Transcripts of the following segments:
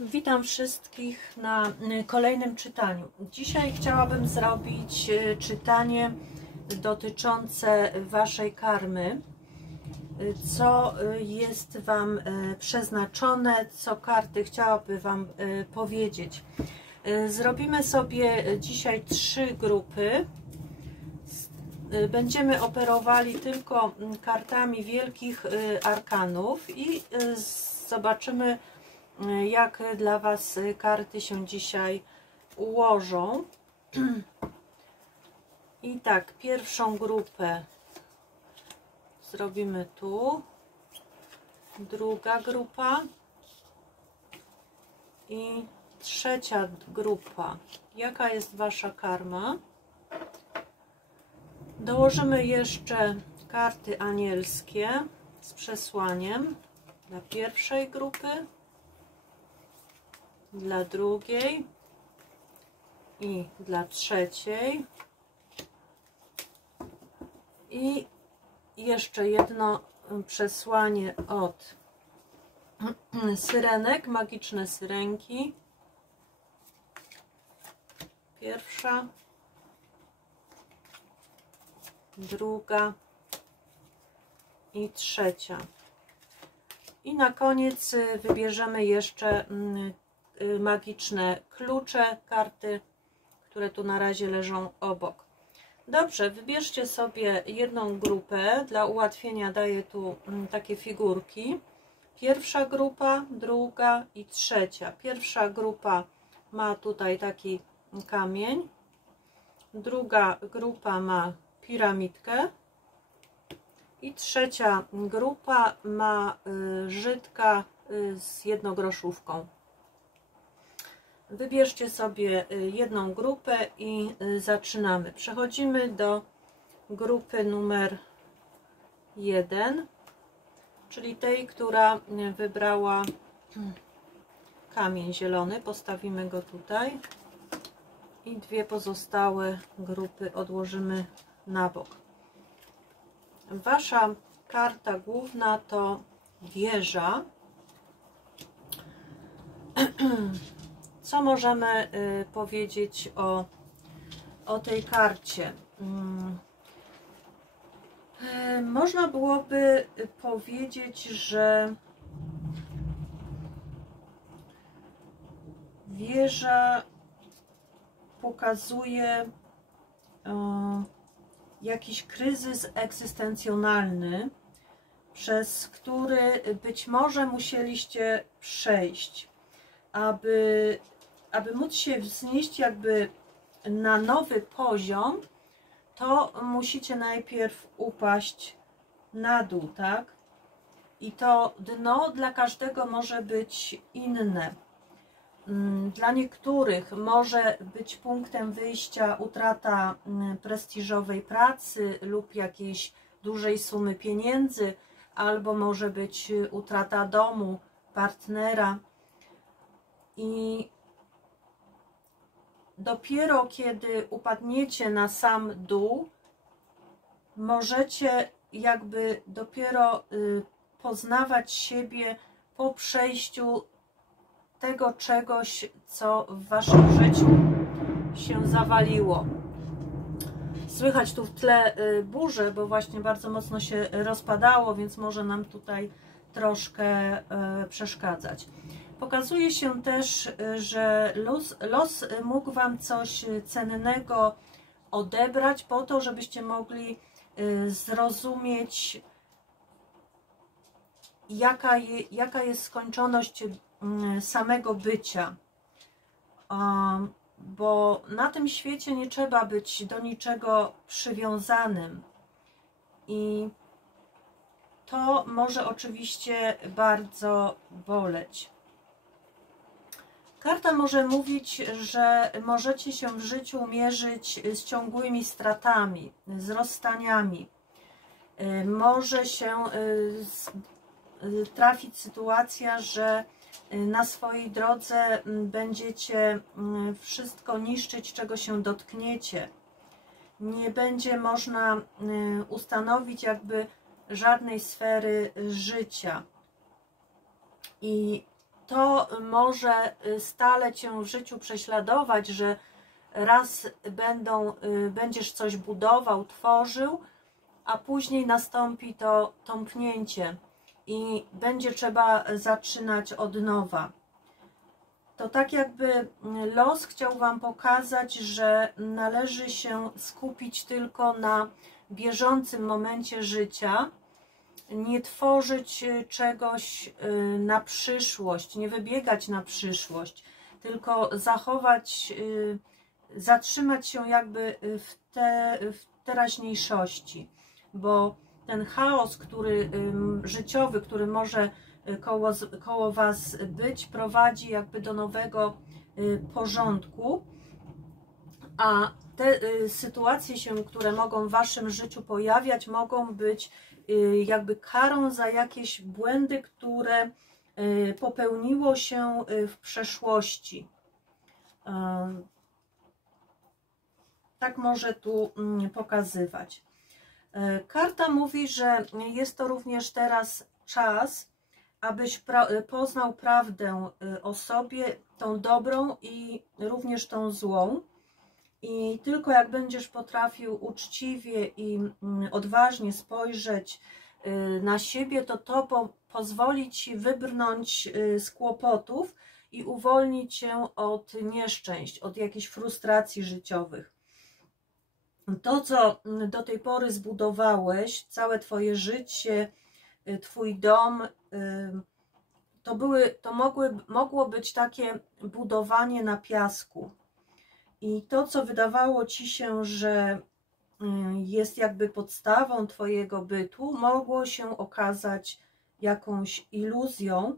Witam wszystkich na kolejnym czytaniu. Dzisiaj chciałabym zrobić czytanie dotyczące Waszej karmy, co jest Wam przeznaczone, co karty chciałaby Wam powiedzieć. Zrobimy sobie dzisiaj 3 grupy. Będziemy operowali tylko kartami wielkich arkanów i zobaczymy, jak dla Was karty się dzisiaj ułożą. I tak, pierwszą grupę zrobimy tu, druga grupa i trzecia grupa. Jaka jest Wasza karma? Dołożymy jeszcze karty anielskie z przesłaniem dla pierwszej grupy, dla drugiej i dla trzeciej. I jeszcze jedno przesłanie od syrenek, magiczne syrenki. Pierwsza, druga i trzecia. I na koniec wybierzemy jeszcze magiczne klucze, karty, które tu na razie leżą obok. Dobrze, wybierzcie sobie jedną grupę. Dla ułatwienia daję tu takie figurki. Pierwsza grupa, druga i trzecia. Pierwsza grupa ma tutaj taki kamień. Druga grupa ma piramidkę. I trzecia grupa ma żydka z jednogroszówką. Wybierzcie sobie jedną grupę i zaczynamy. Przechodzimy do grupy numer 1, czyli tej, która wybrała kamień zielony. Postawimy go tutaj i dwie pozostałe grupy odłożymy na bok. Wasza karta główna to wieża. Co możemy powiedzieć o tej karcie? Można byłoby powiedzieć, że wieża pokazuje jakiś kryzys egzystencjonalny, przez który być może musieliście przejść, aby móc się wznieść jakby na nowy poziom, to musicie najpierw upaść na dół, tak? I to dno dla każdego może być inne. Dla niektórych może być punktem wyjścia utrata prestiżowej pracy lub jakiejś dużej sumy pieniędzy, albo może być utrata domu, partnera. I dopiero kiedy upadniecie na sam dół, możecie jakby dopiero poznawać siebie po przejściu tego czegoś, co w waszym życiu się zawaliło. Słychać tu w tle burzę, bo właśnie bardzo mocno się rozpadało, więc może nam tutaj troszkę przeszkadzać. Pokazuje się też, że los mógł wam coś cennego odebrać po to, żebyście mogli zrozumieć, jaka jest skończoność samego bycia. Bo na tym świecie nie trzeba być do niczego przywiązanym. I to może oczywiście bardzo boleć. Karta może mówić, że możecie się w życiu mierzyć z ciągłymi stratami, z rozstaniami. Może się trafić sytuacja, że na swojej drodze będziecie wszystko niszczyć, czego się dotkniecie. Nie będzie można ustanowić jakby żadnej sfery życia. I to może stale cię w życiu prześladować, że raz będziesz coś budował, tworzył, a później nastąpi to tąpnięcie i będzie trzeba zaczynać od nowa. To tak jakby los chciał wam pokazać, że należy się skupić tylko na bieżącym momencie życia, nie tworzyć czegoś na przyszłość, nie wybiegać na przyszłość, tylko zatrzymać się jakby w teraźniejszości, bo ten chaos, życiowy, który może koło was być, prowadzi jakby do nowego porządku, a te sytuacje które mogą w waszym życiu pojawiać, mogą być jakby karą za jakieś błędy, które popełniło się w przeszłości. Tak może tu pokazywać. Karta mówi, że jest to również teraz czas, abyś poznał prawdę o sobie, tą dobrą i również tą złą. I tylko jak będziesz potrafił uczciwie i odważnie spojrzeć na siebie, to pozwoli ci wybrnąć z kłopotów i uwolnić się od nieszczęść, od jakichś frustracji życiowych. To, co do tej pory zbudowałeś, całe twoje życie, twój dom, to mogło być takie budowanie na piasku. I to, co wydawało ci się, że jest jakby podstawą twojego bytu, mogło się okazać jakąś iluzją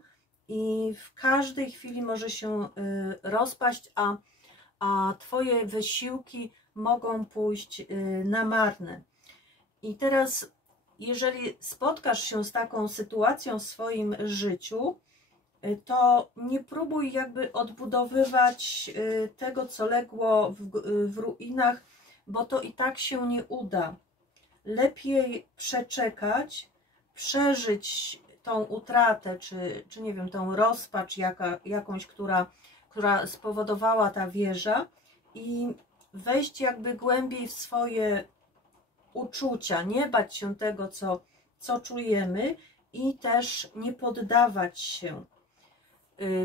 i w każdej chwili może się rozpaść, a twoje wysiłki mogą pójść na marne. I teraz, jeżeli spotkasz się z taką sytuacją w swoim życiu, to nie próbuj jakby odbudowywać tego, co legło w ruinach, bo to i tak się nie uda. Lepiej przeczekać, przeżyć tą utratę, czy nie wiem, tą rozpacz jakąś, która spowodowała ta wieża, i wejść jakby głębiej w swoje uczucia, nie bać się tego, co czujemy, i też nie poddawać się.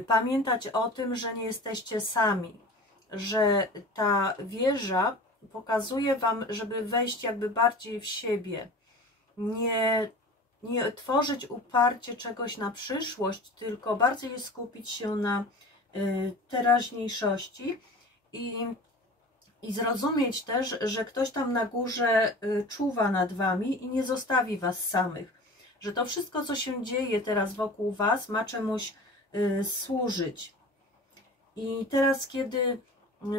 Pamiętać o tym, że nie jesteście sami, że ta wieża pokazuje wam, żeby wejść jakby bardziej w siebie, nie tworzyć uparcie czegoś na przyszłość, tylko bardziej skupić się na teraźniejszości i zrozumieć też, że ktoś tam na górze czuwa nad wami i nie zostawi was samych, że to wszystko, co się dzieje teraz wokół was, ma czemuś służyć. I teraz, kiedy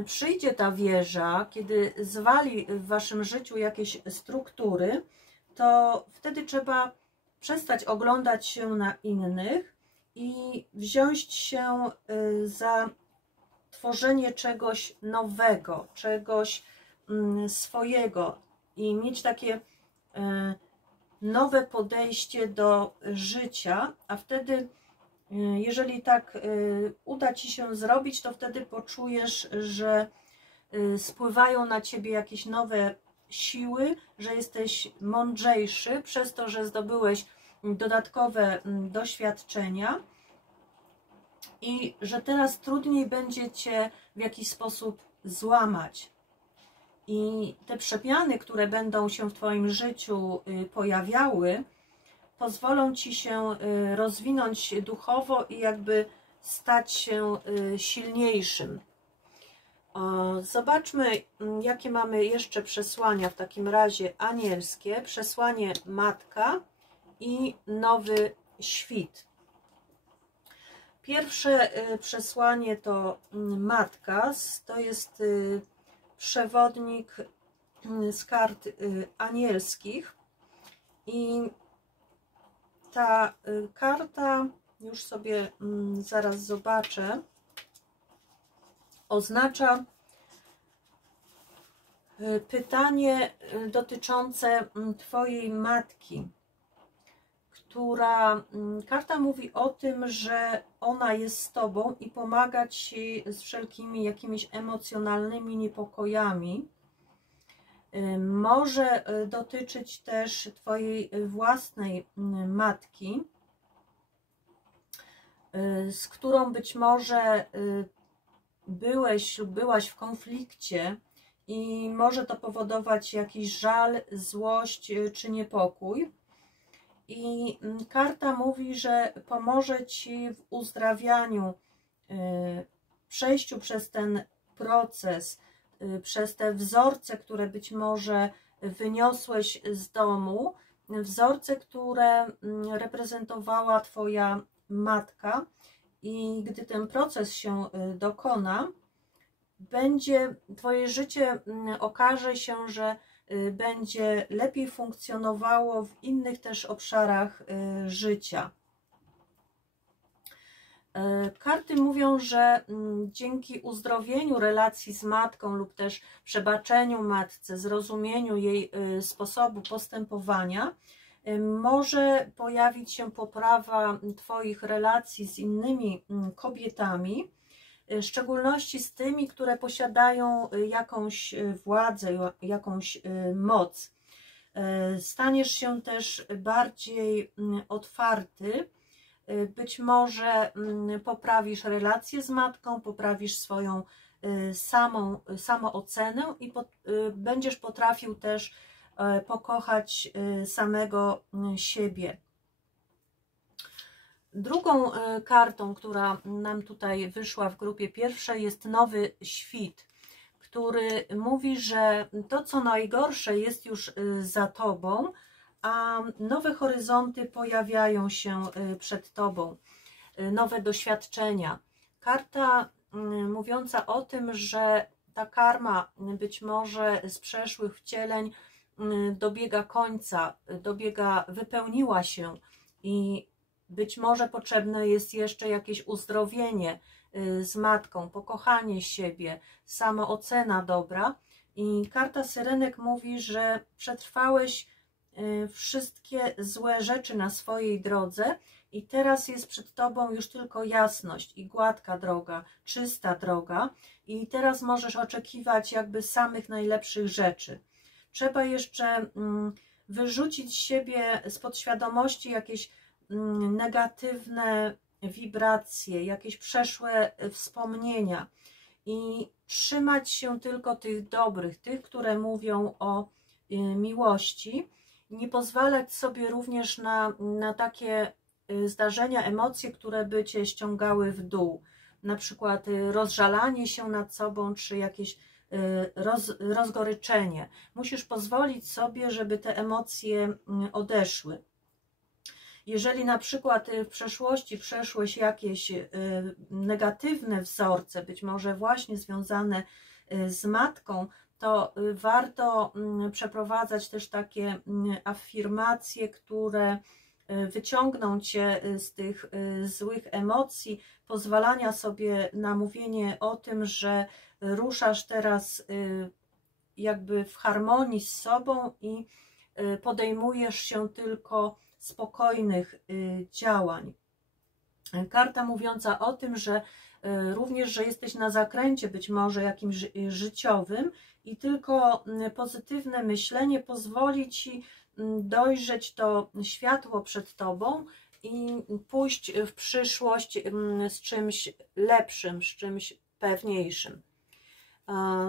przyjdzie ta wieża, kiedy zwali w waszym życiu jakieś struktury, to wtedy trzeba przestać oglądać się na innych i wziąć się za tworzenie czegoś nowego, czegoś swojego i mieć takie nowe podejście do życia, a wtedy, jeżeli tak uda ci się zrobić, to wtedy poczujesz, że spływają na ciebie jakieś nowe siły, że jesteś mądrzejszy przez to, że zdobyłeś dodatkowe doświadczenia i że teraz trudniej będzie cię w jakiś sposób złamać. I te przemiany, które będą się w twoim życiu pojawiały, pozwolą ci się rozwinąć duchowo i jakby stać się silniejszym. Zobaczmy, jakie mamy jeszcze przesłania w takim razie anielskie. Przesłanie Matka i Nowy Świt. Pierwsze przesłanie to Matka, to jest przewodnik z kart anielskich i ta karta, już sobie zaraz zobaczę, oznacza pytanie dotyczące twojej matki, karta mówi o tym, że ona jest z Tobą i pomaga Ci z wszelkimi jakimiś emocjonalnymi niepokojami. Może dotyczyć też Twojej własnej matki, z którą być może byłeś lub byłaś w konflikcie i może to powodować jakiś żal, złość czy niepokój. I karta mówi, że pomoże Ci w uzdrawianiu, przejściu przez ten proces, przez te wzorce, które być może wyniosłeś z domu, wzorce, które reprezentowała Twoja matka, i gdy ten proces się dokona, Twoje życie okaże się, że będzie lepiej funkcjonowało w innych też obszarach życia. Karty mówią, że dzięki uzdrowieniu relacji z matką lub też przebaczeniu matce, zrozumieniu jej sposobu postępowania, może pojawić się poprawa Twoich relacji z innymi kobietami, w szczególności z tymi, które posiadają jakąś władzę, jakąś moc. Staniesz się też bardziej otwarty, być może poprawisz relację z matką, poprawisz swoją samoocenę i będziesz potrafił też pokochać samego siebie. Drugą kartą, która nam tutaj wyszła w grupie pierwszej, jest Nowy Świt, który mówi, że to, co najgorsze, jest już za Tobą, a nowe horyzonty pojawiają się przed Tobą, nowe doświadczenia. Karta mówiąca o tym, że ta karma być może z przeszłych wcieleń dobiega końca, wypełniła się i być może potrzebne jest jeszcze jakieś uzdrowienie z matką, pokochanie siebie, samoocena dobra. I karta Syrenek mówi, że przetrwałeś wszystkie złe rzeczy na swojej drodze i teraz jest przed Tobą już tylko jasność i gładka droga, czysta droga, i teraz możesz oczekiwać jakby samych najlepszych rzeczy. Trzeba jeszcze wyrzucić z siebie, z podświadomości jakieś negatywne wibracje, jakieś przeszłe wspomnienia i trzymać się tylko tych dobrych, tych, które mówią o miłości. Nie pozwalać sobie również na takie zdarzenia, emocje, które by Cię ściągały w dół. Na przykład rozżalanie się nad sobą, czy jakieś rozgoryczenie. Musisz pozwolić sobie, żeby te emocje odeszły. Jeżeli na przykład w przeszłości przeszłeś jakieś negatywne wzorce, być może właśnie związane z matką, to warto przeprowadzać też takie afirmacje, które wyciągną Cię z tych złych emocji, pozwalania sobie na mówienie o tym, że ruszasz teraz jakby w harmonii z sobą i podejmujesz się tylko spokojnych działań. Karta mówiąca o tym, że również, że jesteś na zakręcie być może jakimś życiowym i tylko pozytywne myślenie pozwoli Ci dojrzeć to światło przed Tobą i pójść w przyszłość z czymś lepszym, z czymś pewniejszym.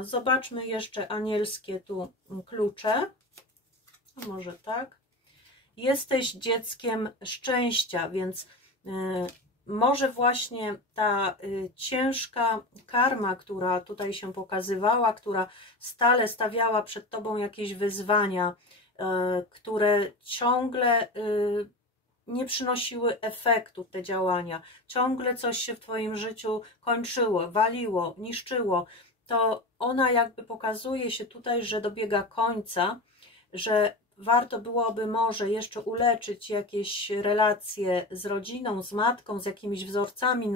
Zobaczmy jeszcze anielskie tu klucze. Może tak. Jesteś dzieckiem szczęścia, więc może właśnie ta ciężka karma, która tutaj się pokazywała, która stale stawiała przed Tobą jakieś wyzwania, które ciągle nie przynosiły efektu, te działania, ciągle coś się w Twoim życiu kończyło, waliło, niszczyło, to ona jakby pokazuje się tutaj, że dobiega końca, że warto byłoby może jeszcze uleczyć jakieś relacje z rodziną, z matką, z jakimiś wzorcami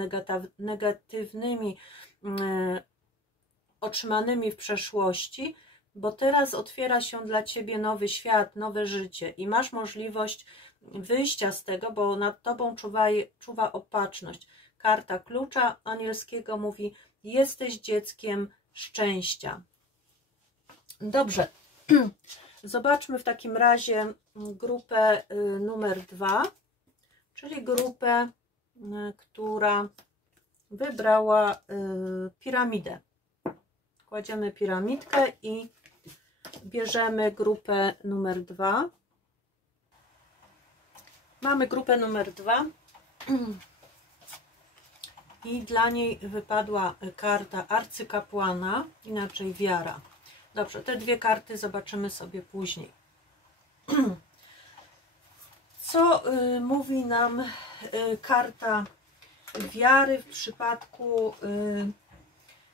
negatywnymi otrzymanymi w przeszłości, bo teraz otwiera się dla Ciebie nowy świat, nowe życie i masz możliwość wyjścia z tego, bo nad tobą czuwa opatrzność. Karta klucza anielskiego mówi: jesteś dzieckiem szczęścia. Dobrze, zobaczmy w takim razie grupę numer 2, czyli grupę, która wybrała piramidę. Kładziemy piramidkę i bierzemy grupę numer 2. Mamy grupę numer 2 i dla niej wypadła karta arcykapłana, inaczej wiara. Dobrze, te dwie karty zobaczymy sobie później. Co mówi nam karta wiary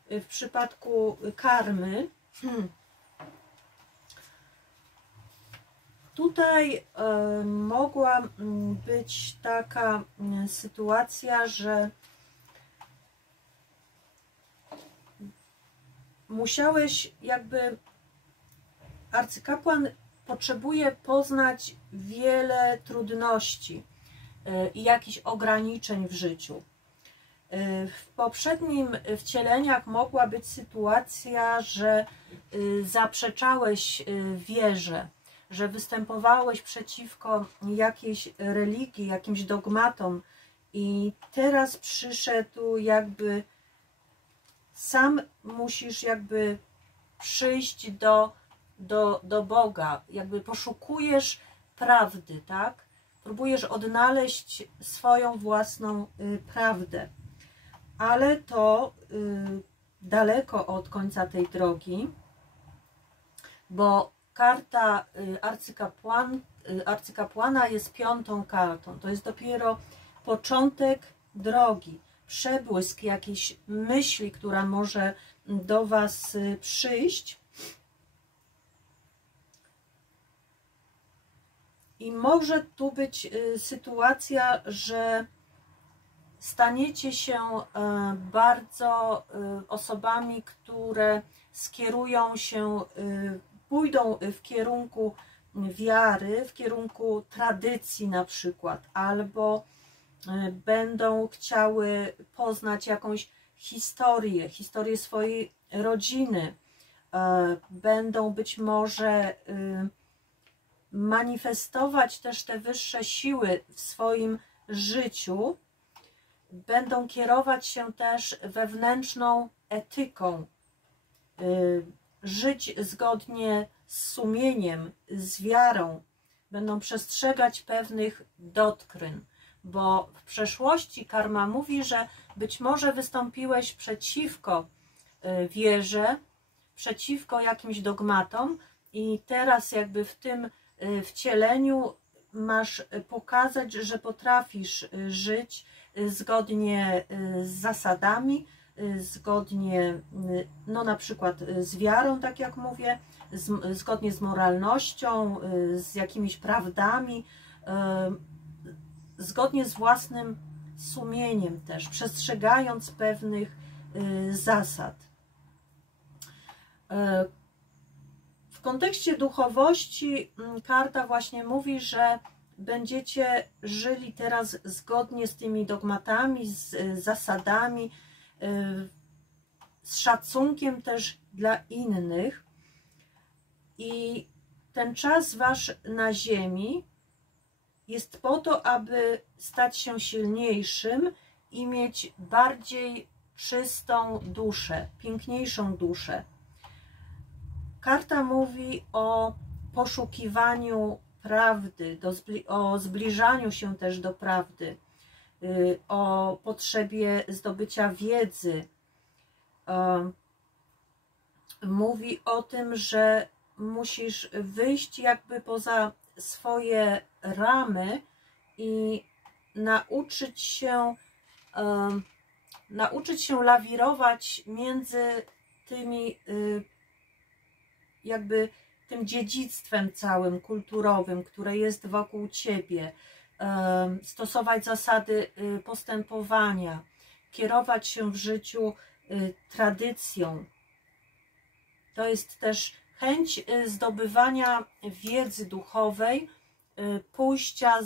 w przypadku karmy? Tutaj mogła być taka sytuacja, że musiałeś jakby, arcykapłan potrzebuje poznać wiele trudności i jakichś ograniczeń w życiu. W poprzednim wcieleniach mogła być sytuacja, że zaprzeczałeś wierze, że występowałeś przeciwko jakiejś religii, jakimś dogmatom i teraz przyszedł jakby, sam musisz jakby przyjść do Boga, jakby poszukujesz prawdy, tak? Próbujesz odnaleźć swoją własną prawdę, ale to daleko od końca tej drogi, bo karta arcykapłana jest 5. kartą. To jest dopiero początek drogi, przebłysk jakiejś myśli, która może do Was przyjść. I może tu być sytuacja, że staniecie się bardzo osobami, które skierują się, pójdą w kierunku wiary, w kierunku tradycji na przykład, albo będą chciały poznać jakąś historię swojej rodziny, będą być może manifestować też te wyższe siły w swoim życiu, będą kierować się też wewnętrzną etyką, żyć zgodnie z sumieniem, z wiarą, będą przestrzegać pewnych doktryn, bo w przeszłości karma mówi, że być może wystąpiłeś przeciwko wierze, przeciwko jakimś dogmatom i teraz jakby w tym wcieleniu masz pokazać, że potrafisz żyć zgodnie z zasadami, zgodnie, no na przykład z wiarą, tak jak mówię, zgodnie z moralnością, z jakimiś prawdami, zgodnie z własnym sumieniem też, przestrzegając pewnych zasad. W kontekście duchowości karta właśnie mówi, że będziecie żyli teraz zgodnie z tymi dogmatami, z zasadami, z szacunkiem też dla innych. I ten czas wasz na ziemi jest po to, aby stać się silniejszym i mieć bardziej czystą duszę, piękniejszą duszę. Karta mówi o poszukiwaniu prawdy, o zbliżaniu się też do prawdy, o potrzebie zdobycia wiedzy. Mówi o tym, że musisz wyjść jakby poza swoje ramy i nauczyć się lawirować między tymi jakby tym dziedzictwem całym kulturowym, które jest wokół ciebie, stosować zasady postępowania, kierować się w życiu tradycją. To jest też chęć zdobywania wiedzy duchowej pójścia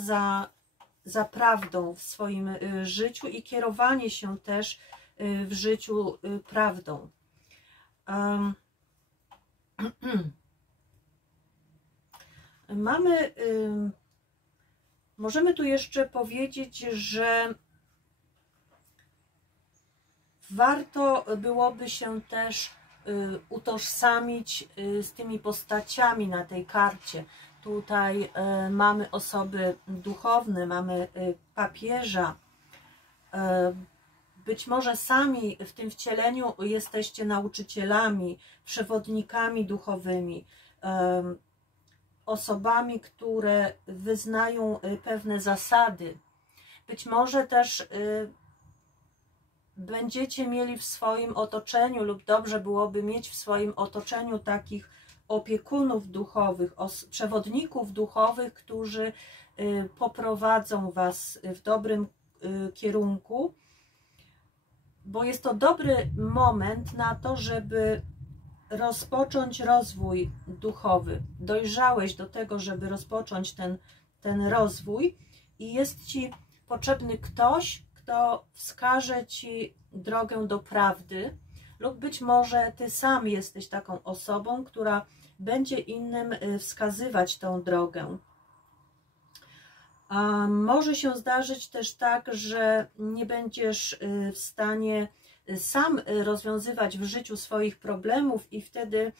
za prawdą w swoim życiu i kierowanie się też w życiu prawdą. Możemy tu jeszcze powiedzieć, że warto byłoby się też utożsamić z tymi postaciami na tej karcie. Tutaj mamy osoby duchowne, mamy papieża. Być może sami w tym wcieleniu jesteście nauczycielami, przewodnikami duchowymi, osobami, które wyznają pewne zasady. Być może też będziecie mieli w swoim otoczeniu, lub dobrze byłoby mieć w swoim otoczeniu takich opiekunów duchowych, przewodników duchowych, którzy poprowadzą was w dobrym kierunku, bo jest to dobry moment na to, żeby rozpocząć rozwój duchowy. Dojrzałeś do tego, żeby rozpocząć ten rozwój i jest ci potrzebny ktoś, kto wskaże ci drogę do prawdy, lub być może ty sam jesteś taką osobą, która będzie innym wskazywać tą drogę. A może się zdarzyć też tak, że nie będziesz w stanie sam rozwiązywać w życiu swoich problemów i wtedy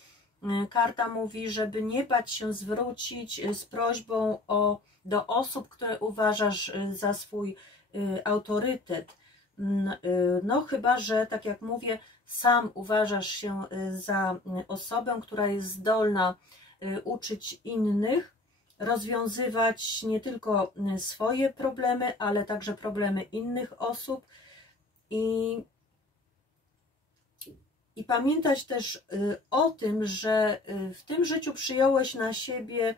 karta mówi, żeby nie bać się zwrócić z prośbą do osób, które uważasz za swój autorytet. No chyba, że tak jak mówię, sam uważasz się za osobę, która jest zdolna uczyć innych, rozwiązywać nie tylko swoje problemy, ale także problemy innych osób i pamiętać też o tym, że w tym życiu przyjąłeś na siebie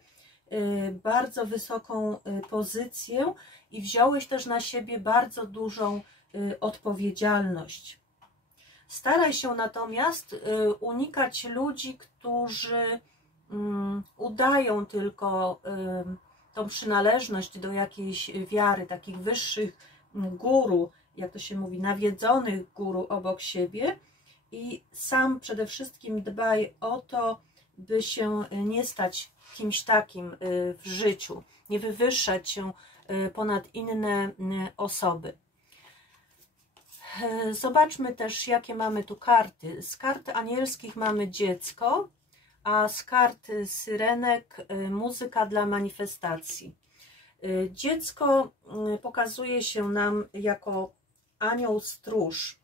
bardzo wysoką pozycję i wziąłeś też na siebie bardzo dużą odpowiedzialność. Staraj się natomiast unikać ludzi, którzy udają tylko tą przynależność do jakiejś wiary, takich wyższych guru, jak to się mówi, nawiedzonych guru obok siebie, i sam przede wszystkim dbaj o to, by się nie stać kimś takim w życiu, nie wywyższać się ponad inne osoby. Zobaczmy też, jakie mamy tu karty. Z kart anielskich mamy dziecko, a z kart syrenek muzyka dla manifestacji. Dziecko pokazuje się nam jako anioł stróż.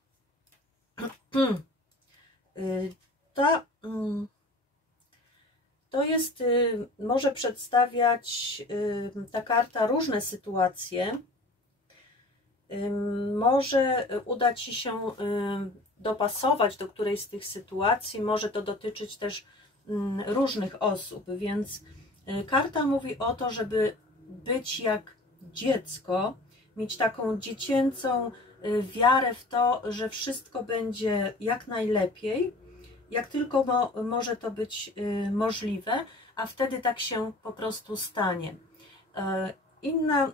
To jest, może przedstawiać ta karta różne sytuacje. Może uda ci się dopasować do którejś z tych sytuacji, może to dotyczyć też różnych osób, więc karta mówi o to, żeby być jak dziecko, mieć taką dziecięcą wiarę w to, że wszystko będzie jak najlepiej, jak tylko może to być możliwe, a wtedy tak się po prostu stanie. Inna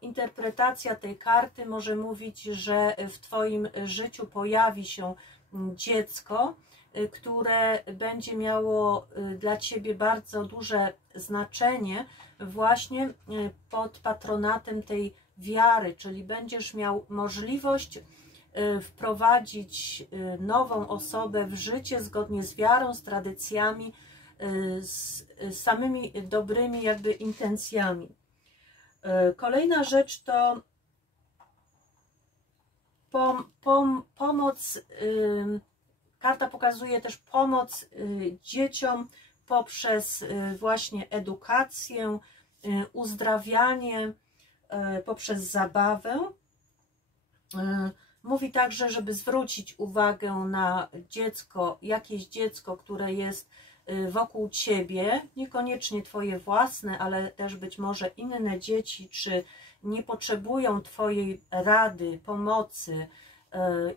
interpretacja tej karty może mówić, że w twoim życiu pojawi się dziecko, które będzie miało dla ciebie bardzo duże znaczenie właśnie pod patronatem tej wiary, czyli będziesz miał możliwość wprowadzić nową osobę w życie zgodnie z wiarą, z tradycjami, z samymi dobrymi jakby intencjami. Kolejna rzecz to pomoc. Karta pokazuje też pomoc dzieciom poprzez właśnie edukację, uzdrawianie, poprzez zabawę. Mówi także, żeby zwrócić uwagę na dziecko, jakieś dziecko, które jest wokół ciebie, niekoniecznie twoje własne, ale też być może inne dzieci, czy nie potrzebują twojej rady, pomocy,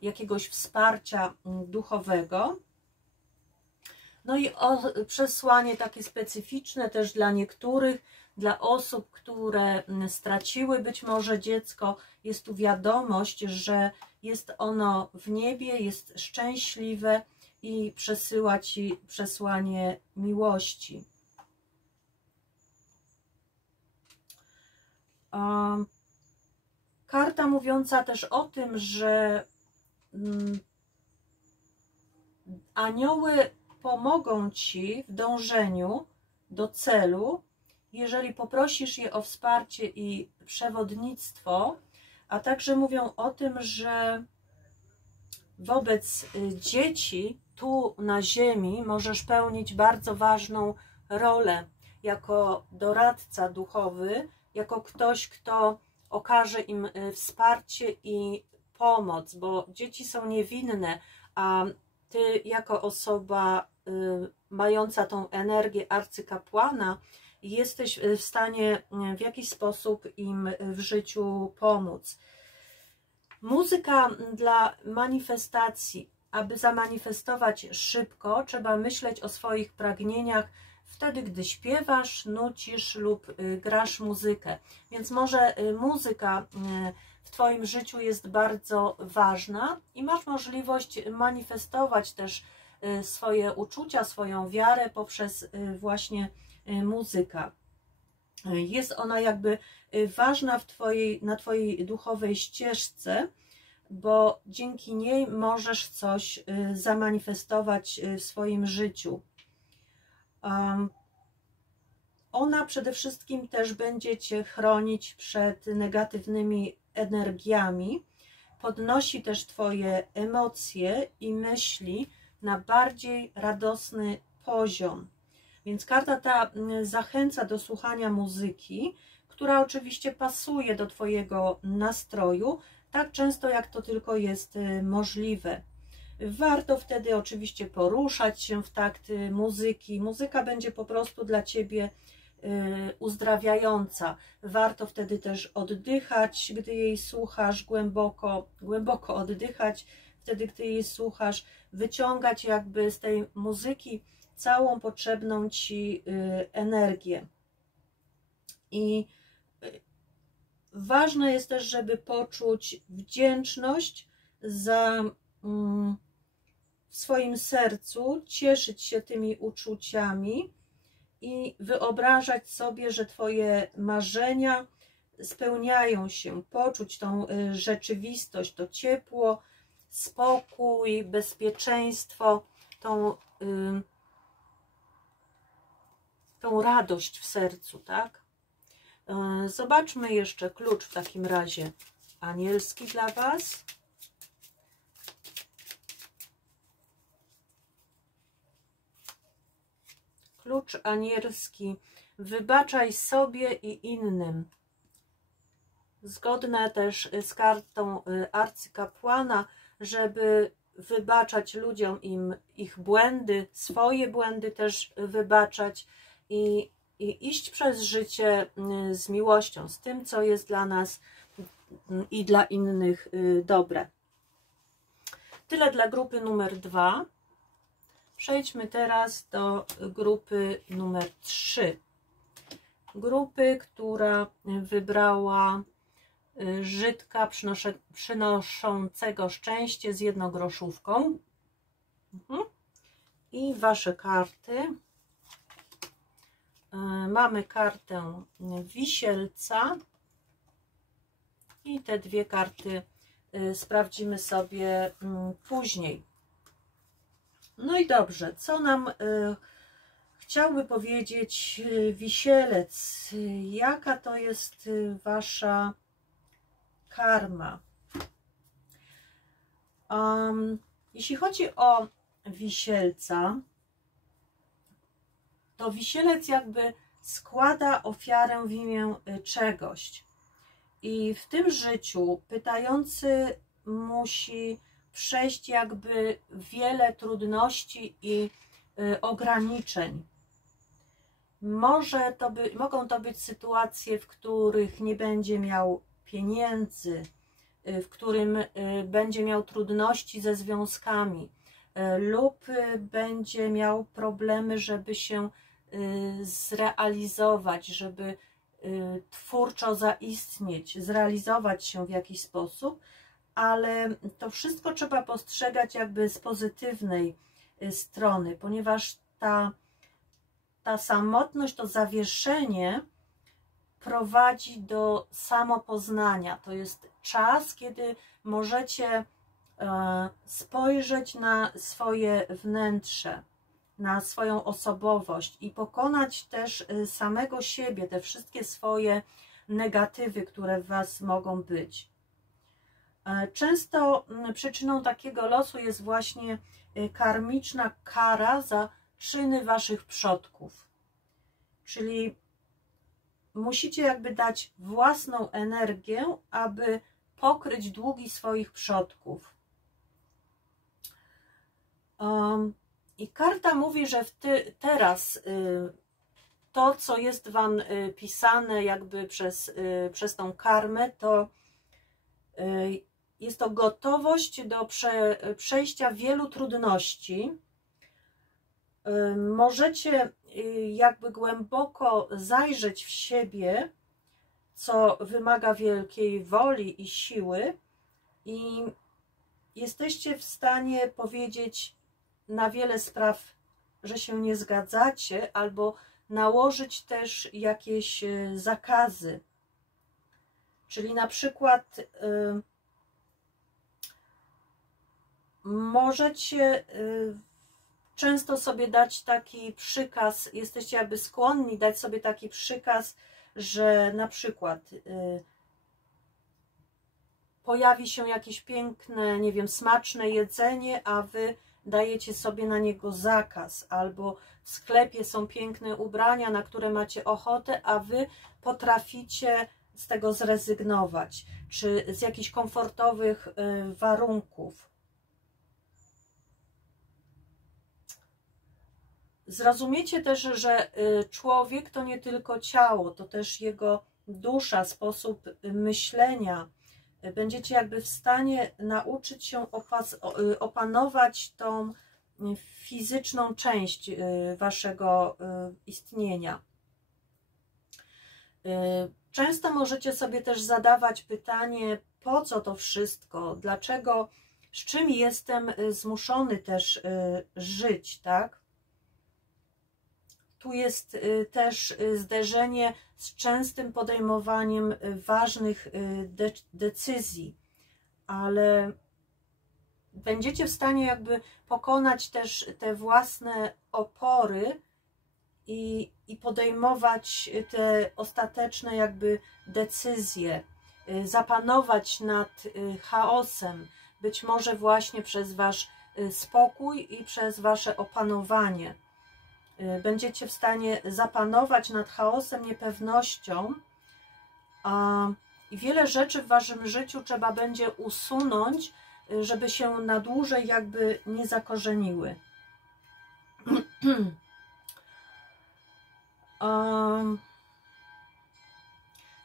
jakiegoś wsparcia duchowego. No i przesłanie takie specyficzne też dla niektórych. Dla osób, które straciły być może dziecko, jest tu wiadomość, że jest ono w niebie, jest szczęśliwe i przesyła Ci przesłanie miłości. Karta mówiąca też o tym, że anioły pomogą Ci w dążeniu do celu, jeżeli poprosisz je o wsparcie i przewodnictwo, a także mówią o tym, że wobec dzieci tu na ziemi możesz pełnić bardzo ważną rolę jako doradca duchowy, jako ktoś, kto okaże im wsparcie i pomoc, bo dzieci są niewinne, a Ty jako osoba mająca tą energię arcykapłana jesteś w stanie w jakiś sposób im w życiu pomóc. Muzyka dla manifestacji. Aby zamanifestować szybko, trzeba myśleć o swoich pragnieniach wtedy, gdy śpiewasz, nucisz lub grasz muzykę. Więc może muzyka w Twoim życiu jest bardzo ważna i masz możliwość manifestować też swoje uczucia, swoją wiarę poprzez właśnie muzykę. Jest ona jakby ważna na Twojej duchowej ścieżce, bo dzięki niej możesz coś zamanifestować w swoim życiu. Ona przede wszystkim też będzie Cię chronić przed negatywnymi energiami, podnosi też Twoje emocje i myśli na bardziej radosny poziom. Więc karta ta zachęca do słuchania muzyki, która oczywiście pasuje do Twojego nastroju, tak często jak to tylko jest możliwe. Warto wtedy oczywiście poruszać się w takt muzyki. Muzyka będzie po prostu dla Ciebie uzdrawiająca. Warto wtedy też oddychać, gdy jej słuchasz, głęboko oddychać, wtedy gdy jej słuchasz, wyciągać jakby z tej muzyki całą potrzebną Ci energię. I ważne jest też, żeby poczuć wdzięczność w swoim sercu, cieszyć się tymi uczuciami i wyobrażać sobie, że Twoje marzenia spełniają się, poczuć tą rzeczywistość, to ciepło, spokój, bezpieczeństwo, tą radość w sercu, tak? Zobaczmy jeszcze klucz w takim razie anielski dla Was. Klucz anielski. Wybaczaj sobie i innym. Zgodne też z kartą arcykapłana, żeby wybaczać ludziom ich błędy, swoje błędy też wybaczać i iść przez życie z miłością, z tym, co jest dla nas i dla innych dobre. Tyle dla grupy numer 2. Przejdźmy teraz do grupy numer 3. Grupy, która wybrała Żydka przynoszącego szczęście z jednogroszówką. I Wasze karty. Mamy kartę Wisielca i te dwie karty sprawdzimy sobie później. No i dobrze, co nam chciałby powiedzieć Wisielec? Jaka to jest Wasza karma? Jeśli chodzi o Wisielca, to Wisielec jakby składa ofiarę w imię czegoś. I w tym życiu pytający musi przejść jakby wiele trudności i ograniczeń. Mogą to być sytuacje, w których nie będzie miał pieniędzy, w którym będzie miał trudności ze związkami lub będzie miał problemy, żeby się zrealizować, żeby twórczo zaistnieć, zrealizować się w jakiś sposób, ale to wszystko trzeba postrzegać jakby z pozytywnej strony, ponieważ ta samotność, to zawieszenie prowadzi do samopoznania. To jest czas, kiedy możecie spojrzeć na swoje wnętrze, na swoją osobowość i pokonać też samego siebie, te wszystkie swoje negatywy, które w was mogą być. Często przyczyną takiego losu jest właśnie karmiczna kara za czyny waszych przodków. Czyli musicie jakby dać własną energię, aby pokryć długi swoich przodków. I karta mówi, że teraz to, co jest wam pisane jakby przez tą karmę, to jest to gotowość do przejścia wielu trudności. Możecie jakby głęboko zajrzeć w siebie, co wymaga wielkiej woli i siły, i jesteście w stanie powiedzieć na wiele spraw, że się nie zgadzacie, albo nałożyć też jakieś zakazy. Czyli na przykład możecie często sobie dać taki przykaz, jesteście jakby skłonni dać sobie taki przykaz, że na przykład pojawi się jakieś piękne, nie wiem, smaczne jedzenie, a wy dajecie sobie na niego zakaz, albo w sklepie są piękne ubrania, na które macie ochotę, a wy potraficie z tego zrezygnować, czy z jakichś komfortowych warunków. Zrozumiecie też, że człowiek to nie tylko ciało, to też jego dusza, sposób myślenia. Będziecie jakby w stanie nauczyć się opanować tą fizyczną część waszego istnienia. Często możecie sobie też zadawać pytanie, po co to wszystko, dlaczego, z czym jestem zmuszony też żyć, tak? Tu jest też zderzenie z częstym podejmowaniem ważnych decyzji, ale będziecie w stanie jakby pokonać też te własne opory i podejmować te ostateczne jakby decyzje, zapanować nad chaosem, być może właśnie przez wasz spokój i przez wasze opanowanie. Będziecie w stanie zapanować nad chaosem, niepewnością, i wiele rzeczy w waszym życiu trzeba będzie usunąć, żeby się na dłużej jakby nie zakorzeniły.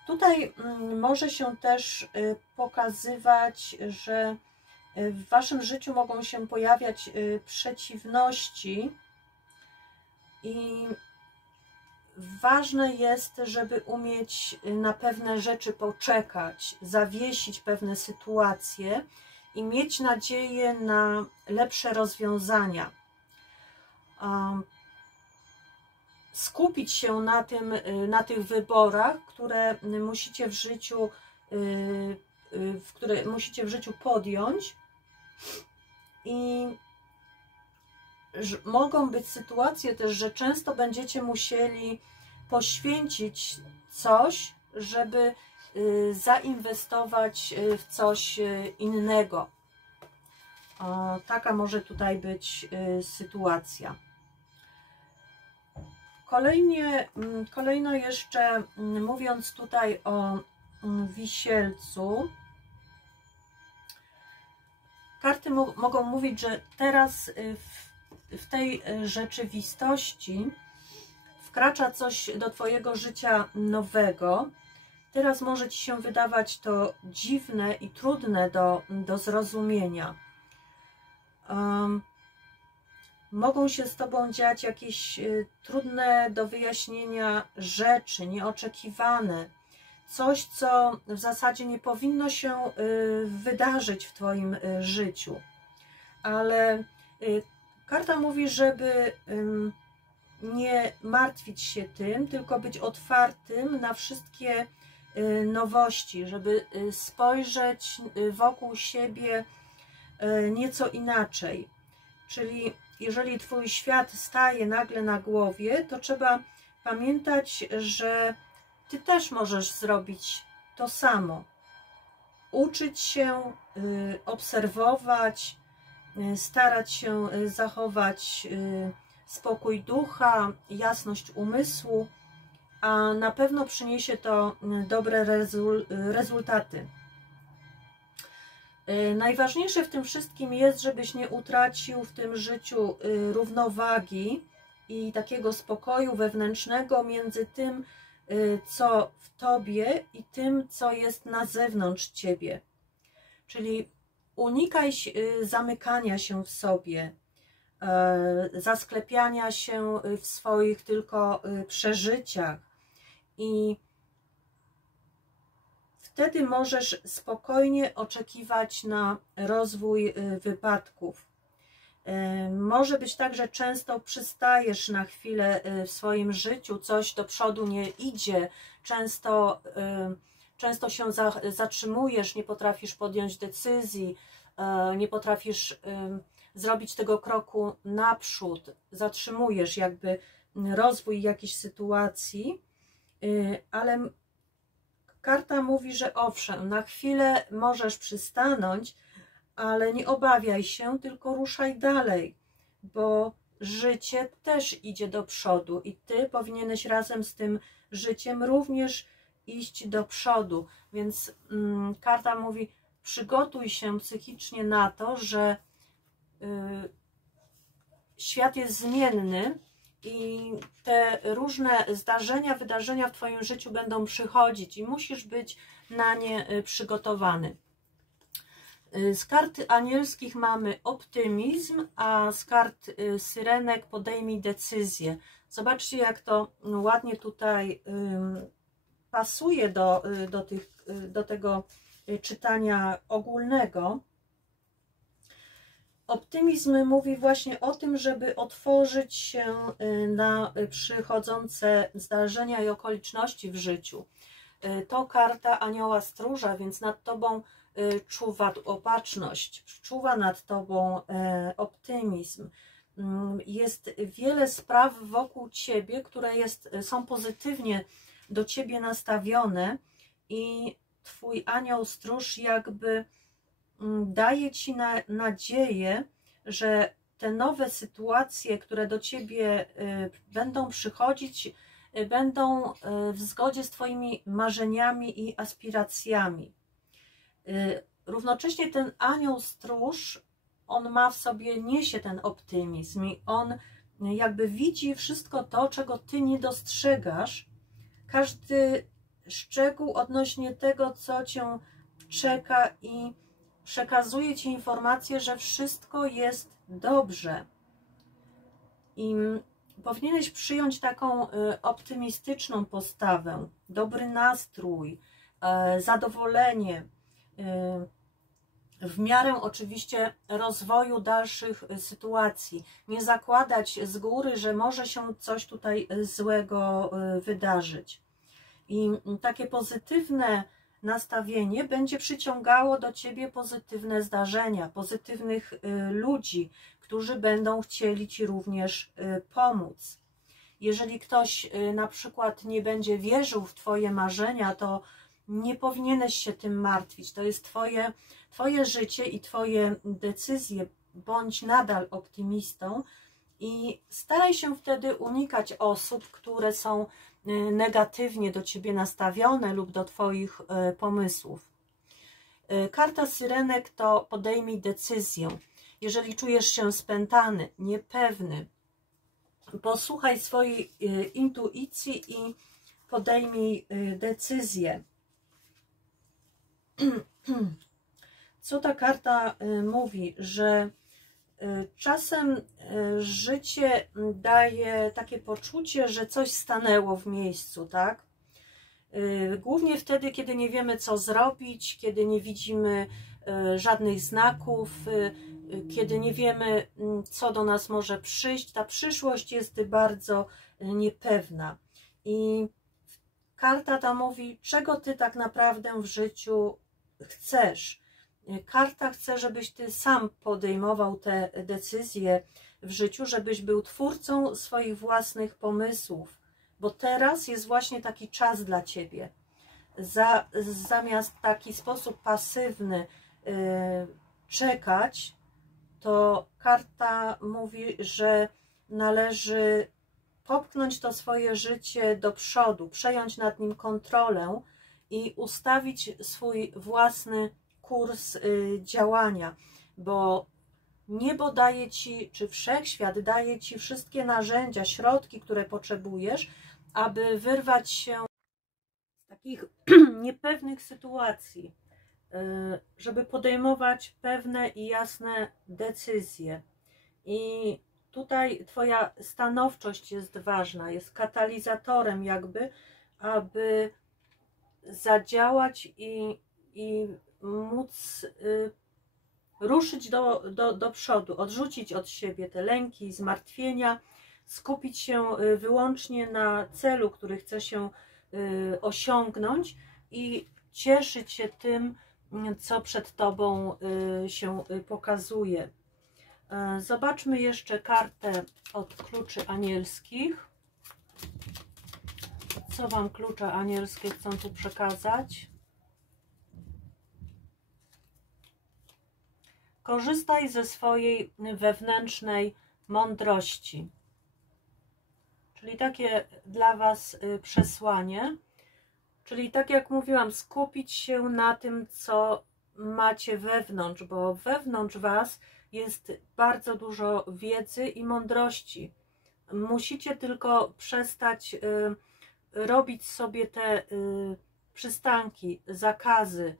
Tutaj może się też pokazywać, że w waszym życiu mogą się pojawiać przeciwności i ważne jest, żeby umieć na pewne rzeczy poczekać, zawiesić pewne sytuacje i mieć nadzieję na lepsze rozwiązania. Skupić się na tych wyborach, które musicie w życiu podjąć, i mogą być sytuacje też, że często będziecie musieli poświęcić coś, żeby zainwestować w coś innego. Taka może tutaj być sytuacja. Kolejno jeszcze, mówiąc tutaj o Wisielcu, karty mogą mówić, że teraz w tej rzeczywistości wkracza coś do twojego życia nowego. Teraz może ci się wydawać to dziwne i trudne do zrozumienia. mogą się z Tobą dziać jakieś trudne do wyjaśnienia rzeczy, nieoczekiwane. Coś, co w zasadzie nie powinno się wydarzyć w Twoim życiu. Ale karta mówi, żeby nie martwić się tym, tylko być otwartym na wszystkie nowości, żeby spojrzeć wokół siebie nieco inaczej. Czyli jeżeli Twój świat staje nagle na głowie, to trzeba pamiętać, że Ty też możesz zrobić to samo. Uczyć się, obserwować, starać się zachować spokój ducha, jasność umysłu, a na pewno przyniesie to dobre rezultaty. Najważniejsze w tym wszystkim jest, żebyś nie utracił w tym życiu równowagi i takiego spokoju wewnętrznego między tym, co w Tobie i tym, co jest na zewnątrz Ciebie. Czyli unikaj zamykania się w sobie, zasklepiania się w swoich tylko przeżyciach i wtedy możesz spokojnie oczekiwać na rozwój wypadków. Może być tak, że często przystajesz na chwilę w swoim życiu, coś do przodu nie idzie, często się zatrzymujesz, nie potrafisz podjąć decyzji, nie potrafisz zrobić tego kroku naprzód, zatrzymujesz jakby rozwój jakiejś sytuacji, ale karta mówi, że owszem, na chwilę możesz przystanąć, ale nie obawiaj się, tylko ruszaj dalej, bo życie też idzie do przodu i Ty powinieneś razem z tym życiem również iść do przodu. Więc karta mówi, przygotuj się psychicznie na to, że świat jest zmienny i te różne zdarzenia, wydarzenia w Twoim życiu będą przychodzić i musisz być na nie przygotowany. Z kart anielskich mamy optymizm, a z kart syrenek podejmij decyzję. Zobaczcie, jak to ładnie tutaj pasuje do tego czytania ogólnego. Optymizm mówi właśnie o tym, żeby otworzyć się na przychodzące zdarzenia i okoliczności w życiu. To karta anioła stróża, więc nad Tobą czuwa opatrzność, czuwa nad Tobą optymizm. Jest wiele spraw wokół Ciebie, które są pozytywnie do Ciebie nastawione i Twój anioł stróż jakby daje Ci nadzieję, że te nowe sytuacje, które do Ciebie będą przychodzić, będą w zgodzie z Twoimi marzeniami i aspiracjami. Równocześnie ten anioł stróż, on ma w sobie, niesie ten optymizm i on jakby widzi wszystko to, czego Ty nie dostrzegasz, każdy szczegół odnośnie tego, co Cię czeka i przekazuje Ci informację, że wszystko jest dobrze. I powinieneś przyjąć taką optymistyczną postawę, dobry nastrój, zadowolenie, w miarę oczywiście rozwoju dalszych sytuacji. Nie zakładać z góry, że może się coś tutaj złego wydarzyć. I takie pozytywne nastawienie będzie przyciągało do Ciebie pozytywne zdarzenia, pozytywnych ludzi, którzy będą chcieli Ci również pomóc. Jeżeli ktoś na przykład nie będzie wierzył w Twoje marzenia, to nie powinieneś się tym martwić. To jest Twoje życie i Twoje decyzje. Bądź nadal optymistą i staraj się wtedy unikać osób, które są negatywnie do Ciebie nastawione lub do Twoich pomysłów. Karta syrenek to podejmij decyzję. Jeżeli czujesz się spętany, niepewny, posłuchaj swojej intuicji i podejmij decyzję. Co ta karta mówi? Że Czasem życie daje takie poczucie, że coś stanęło w miejscu, tak? Głównie wtedy, kiedy nie wiemy, co zrobić, kiedy nie widzimy żadnych znaków, kiedy nie wiemy, co do nas może przyjść. Ta przyszłość jest bardzo niepewna. I karta ta mówi, czego ty tak naprawdę w życiu chcesz. Karta chce, żebyś ty sam podejmował te decyzje w życiu, żebyś był twórcą swoich własnych pomysłów, bo teraz jest właśnie taki czas dla ciebie. Zamiast w taki sposób pasywny czekać, to karta mówi, że należy popchnąć to swoje życie do przodu, przejąć nad nim kontrolę i ustawić swój własny kurs działania, bo niebo daje ci, czy wszechświat daje ci wszystkie narzędzia, środki, które potrzebujesz, aby wyrwać się z takich niepewnych sytuacji, żeby podejmować pewne i jasne decyzje. I tutaj twoja stanowczość jest ważna, jest katalizatorem jakby, aby zadziałać i móc ruszyć do przodu, odrzucić od siebie te lęki, zmartwienia, skupić się wyłącznie na celu, który chce się osiągnąć i cieszyć się tym, co przed tobą się pokazuje. Zobaczmy jeszcze kartę od kluczy anielskich. Co wam klucze anielskie chcą tu przekazać? Korzystaj ze swojej wewnętrznej mądrości. Czyli takie dla was przesłanie. Czyli tak jak mówiłam, skupić się na tym, co macie wewnątrz, bo wewnątrz was jest bardzo dużo wiedzy i mądrości. Musicie tylko przestać robić sobie te przystanki, zakazy,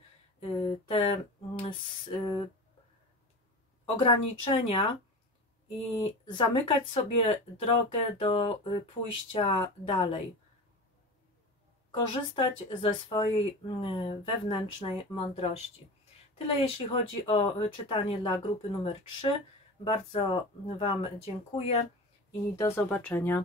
te ograniczenia i zamykać sobie drogę do pójścia dalej. Korzystać ze swojej wewnętrznej mądrości. Tyle jeśli chodzi o czytanie dla grupy numer 3. Bardzo wam dziękuję i do zobaczenia.